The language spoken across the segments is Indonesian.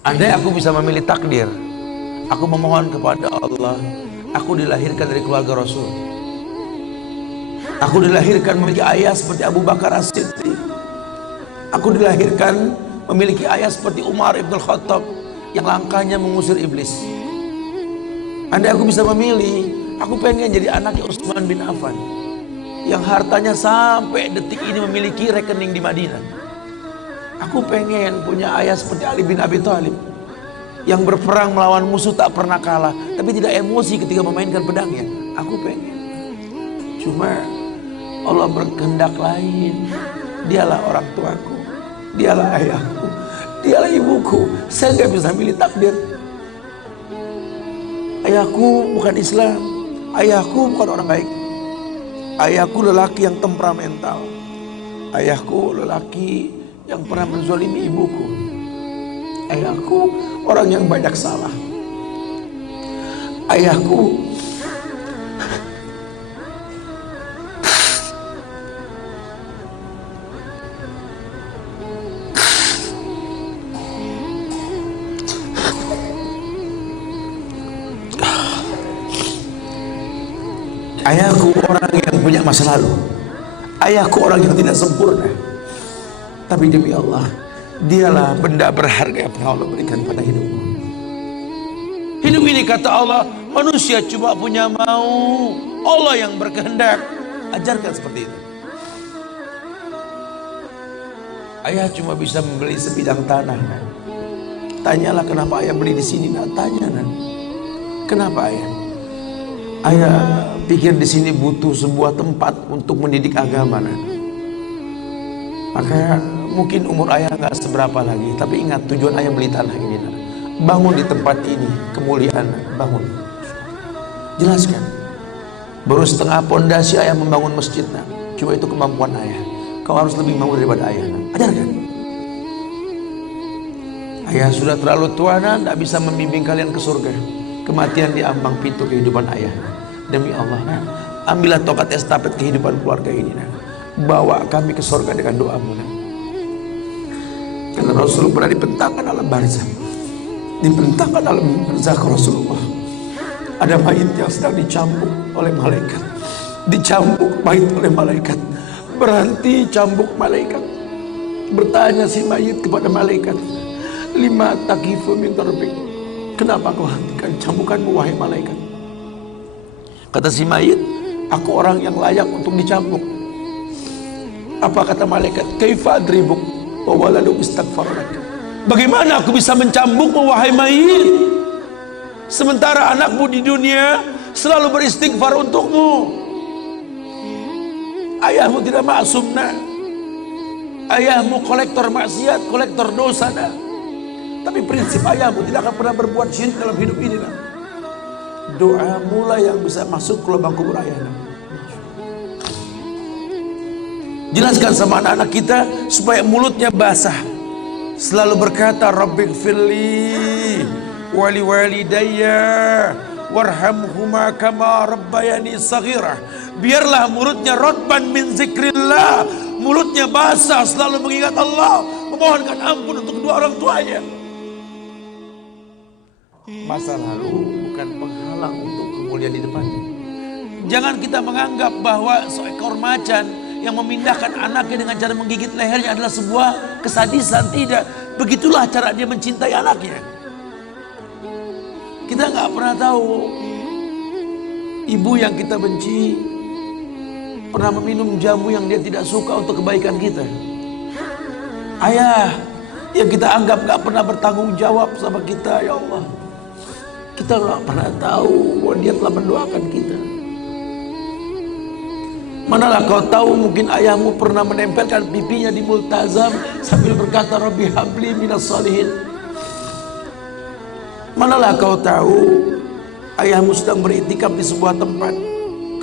Andai aku bisa memilih takdir, aku memohon kepada Allah, aku dilahirkan dari keluarga Rasul. Aku dilahirkan memiliki ayah seperti Abu Bakar As-Siddiq. Aku dilahirkan memiliki ayah seperti Umar Ibn Khattab yang langkahnya mengusir iblis. Andai aku bisa memilih, aku pengen jadi anaknya Utsman bin Affan yang hartanya sampai detik ini memiliki rekening di Madinah. Aku pengen punya ayah seperti Ali bin Abi Thalib yang berperang melawan musuh tak pernah kalah, tapi tidak emosi ketika memainkan pedangnya. Aku pengen. Cuma Allah berkehendak lain. Dialah orang tuaku, dialah ayahku, dialah ibuku. Saya nggak bisa milih takdir. Ayahku bukan Islam, ayahku bukan orang baik. Ayahku lelaki yang temperamental. Ayahku lelaki yang pernah menzalimi ibuku. Ayahku orang yang banyak salah. Ayahku Ayahku orang yang punya masa lalu. Ayahku orang yang tidak sempurna. Tapi demi Allah, dialah benda berharga yang pernah Allah berikan pada hidupku. Hidup ini kata Allah, manusia cuma punya mau, Allah yang berkehendak. Ajarkan seperti itu. Ayah cuma bisa membeli sebidang tanah. Tanyalah kenapa ayah beli di sini. Tanya. Kenapa ayah? Ayah pikir di sini butuh sebuah tempat untuk mendidik agama. Maka mungkin umur ayah nggak seberapa lagi, tapi ingat tujuan ayah beli tanah ini. Bangun di tempat ini, kemuliaan, bangun. Jelaskan. Baru setengah pondasi ayah membangun masjid. Cuma itu kemampuan ayah. Kau harus lebih mau daripada ayah. Ajarkan. Ayah sudah terlalu tua, tidak bisa membimbing kalian ke surga. Kematian di ambang pintu kehidupan ayah. Demi Allah, ambillah tongkat estafet kehidupan keluarga ini. Bawa kami ke surga dengan doamu. Karena Rasul pernah dibentangkan alam barzakh. Dibentangkan alam barzakh Rasulullah. Ada mayit yang sedang dicambuk oleh malaikat. Dicambuk mayit oleh malaikat. Berhenti cambuk malaikat. Bertanya si mayit kepada malaikat, lima takifu min darbik. Kenapa kau hentikan cambukanmu wahai malaikat? Kata si mayit, aku orang yang layak untuk dicambuk. Apa kata malaikat? Kaifa adribuk wa waladu istaghfar lak. Bagaimana aku bisa mencambukmu wahai mayit, sementara anakmu di dunia selalu beristighfar untukmu? Ayahmu tidak maksum. Ayahmu kolektor maksiat, kolektor dosa. Tapi prinsip ayahmu tidak akan pernah berbuat syirik dalam hidup ini. Doa mulai yang bisa masuk ke lubang kubur ayah. Jelaskan sama anak-anak kita supaya mulutnya basah, selalu berkata Rabbighfirli wali walidayya warhamhuma kama rabbayani saghirah. Biarlah mulutnya rotban min zikrillah, mulutnya basah selalu mengingat Allah, memohonkan ampun untuk kedua orang tuanya. Masa lalu bukan penghalang untuk kemuliaan di depannya. Jangan kita menganggap bahwa seekor macan yang memindahkan anaknya dengan cara menggigit lehernya adalah sebuah kesadisan. Tidak, begitulah cara dia mencintai anaknya. Kita nggak pernah tahu ibu yang kita benci pernah meminum jamu yang dia tidak suka untuk kebaikan kita. Ayah yang kita anggap nggak pernah bertanggung jawab sama kita, ya Allah, kita nggak pernah tahu bahwa dia telah mendoakan kita. Manalah kau tahu mungkin ayahmu pernah menempelkan pipinya di multazam sambil berkata Rabbi habli minas salihin. Manalah kau tahu ayahmu sedang beriktikaf di sebuah tempat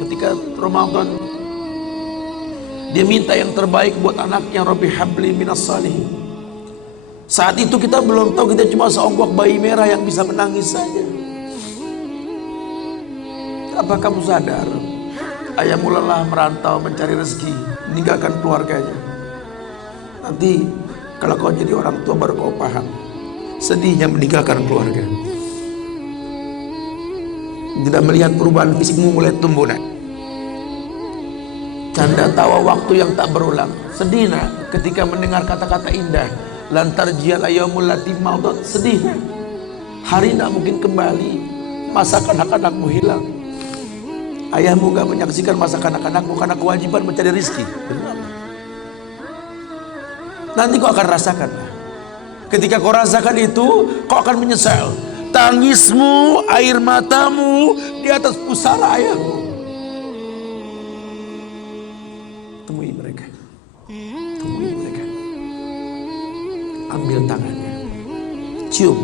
ketika Ramadan. Dia minta yang terbaik buat anaknya, Rabbi habli minas salihin. Saat itu kita belum tahu, kita cuma seonggok bayi merah yang bisa menangis saja. Apa kamu sadar ayahmu lelah merantau mencari rezeki, meninggalkan keluarganya? Nanti kalau kau jadi orang tua baru kau paham. sedihnya meninggalkan keluarga. Tidak melihat perubahan fisikmu mulai tumbuh, nak. Canda tawa waktu yang tak berulang. Sedih, nak, ketika mendengar kata-kata indah. Lantar jial ayamul lati maudat. Sedih, nak. Hari tak mungkin kembali. Masa kanak-kanakmu hilang. Ayahmu gak menyaksikan masa kanak-kanakmu karena kewajiban mencari rezeki. Nanti kau akan rasakan. Ketika kau rasakan itu, kau akan menyesal. Tangismu, air matamu di atas pusara ayahmu. Temui mereka. Temui mereka. Ambil tangannya. Cium.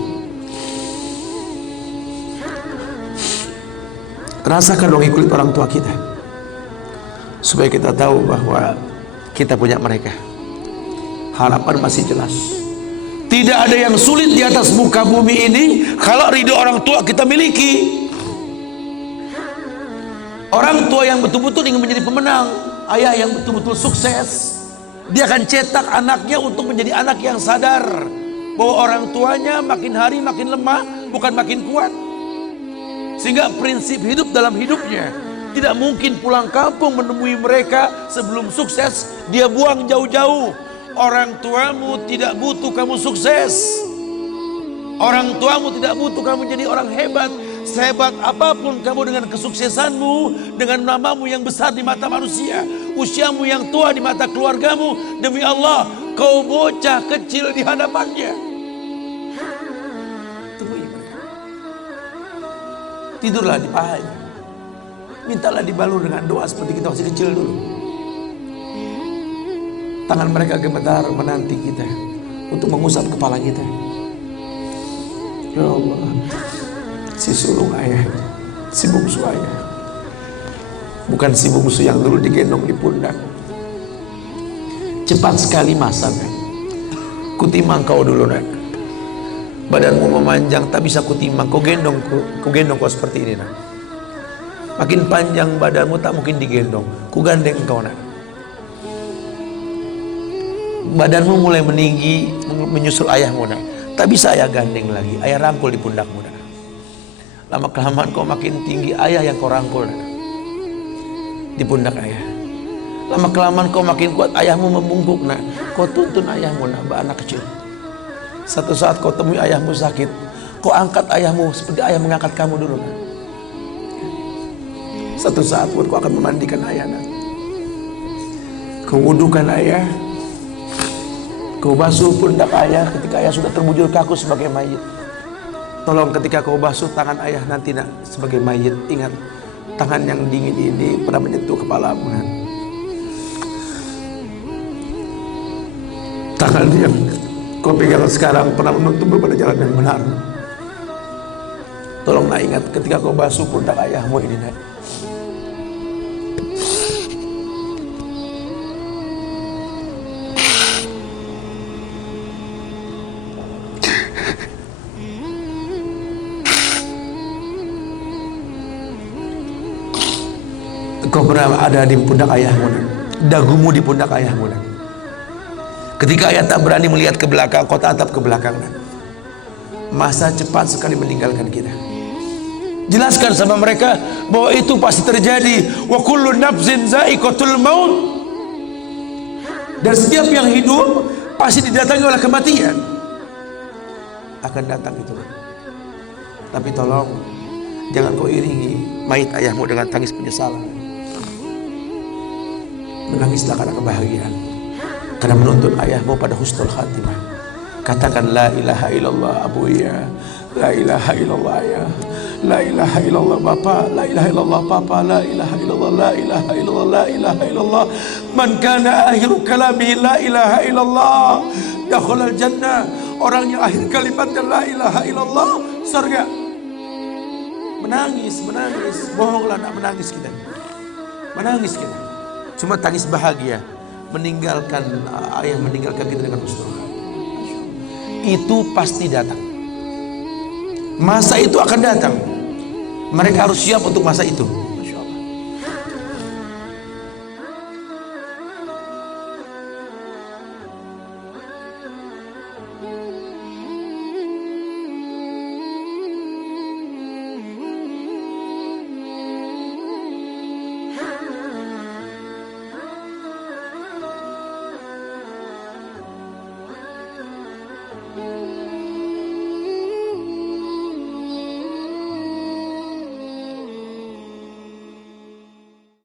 Rasakan dong kulit orang tua kita. Supaya kita tahu bahwa kita punya mereka. Harapan masih jelas. Tidak ada yang sulit di atas muka bumi ini kalau ridho orang tua kita miliki. Orang tua yang betul-betul ingin menjadi pemenang, ayah yang betul-betul sukses, dia akan cetak anaknya untuk menjadi anak yang sadar bahwa orang tuanya makin hari makin lemah, bukan makin kuat. Sehingga prinsip hidup dalam hidupnya tidak mungkin pulang kampung menemui mereka sebelum sukses, dia buang jauh-jauh. Orang tuamu tidak butuh kamu sukses. Orang tuamu tidak butuh kamu jadi orang hebat. Sehebat apapun kamu dengan kesuksesanmu, dengan namamu yang besar di mata manusia, usiamu yang tua di mata keluargamu, demi Allah, kau bocah kecil di hadapannya. Temui mereka. Tidurlah di pahanya. Mintalah dibalur dengan doa seperti kita masih kecil dulu. Tangan mereka gemetar menanti kita untuk mengusap kepala kita. Ya Allah, si sulung ayah, si bungsu ayah, bukan si bungsu yang dulu digendong di pundak. Cepat sekali masa, nak. Kutimang kau dulu, nak. Badanmu memanjang tak bisa kutimang. Kau gendong kau seperti ini, nak. Makin panjang badanmu tak mungkin digendong. Ku gandeng engkau, nak. Badanmu mulai meninggi menyusul ayahmu, nak. Tak bisa ayah gandeng lagi. Ayah rangkul di pundakmu, nak. Lama kelamaan kau makin tinggi, ayah yang kau rangkul, nak. Di pundak ayah. Lama kelamaan kau makin kuat, ayahmu membungkuk, nak. Kau tuntun ayahmu, nak, anak kecil. Satu saat kau temui ayahmu sakit, kau angkat ayahmu seperti ayah mengangkat kamu dulu, nak. Satu saat pun kau akan memandikan ayah, nak. Kau wudukan ayah. Kau basuh pundak ayah ketika ayah sudah terbujur kaku sebagai mayit. Tolong ketika kau basuh tangan ayah nanti, nak, sebagai mayit, ingat tangan yang dingin ini pernah menyentuh kepalamu, nak. Tangan yang kau pegang sekarang pernah menuntunmu pada jalan yang benar. Tolong, nak, ingat ketika kau basuh pundak ayahmu ini, nak. Kau pernah ada di pundak ayahmu, nak. Dagumu di pundak ayahmu, nak. Ketika ayah tak berani melihat ke belakang, kau tatap ke belakang, nak. Masa cepat sekali meninggalkan kita. Jelaskan sama mereka bahwa itu pasti terjadi. Wa kullu nafsin za'iqatul maut. Dan setiap yang hidup pasti didatangi oleh kematian. Akan datang itu. Tapi tolong jangan kau iringi mayit ayahmu dengan tangis penyesalan. Menangislah karena kebahagiaan, karena menuntun ayahmu pada husnul khatimah. Katakan la ilaha illallah abuya, la ilaha illallah ayah, la ilaha illallah bapa, la ilaha illallah papa, la ilaha illallah, la ilaha illallah, la ilaha illallah. Man kana akhiru kalami la ilaha illallah dakhalal jannah. Orang yang akhir kalimatnya la ilaha illallah, surga. Menangis, bohonglah, nak, menangis kita. Menangis kita. Cuma tangis bahagia meninggalkan ayah, meninggalkan kita dengan husnul khatimah. Itu pasti datang. Masa itu akan datang. Mereka harus siap untuk masa itu.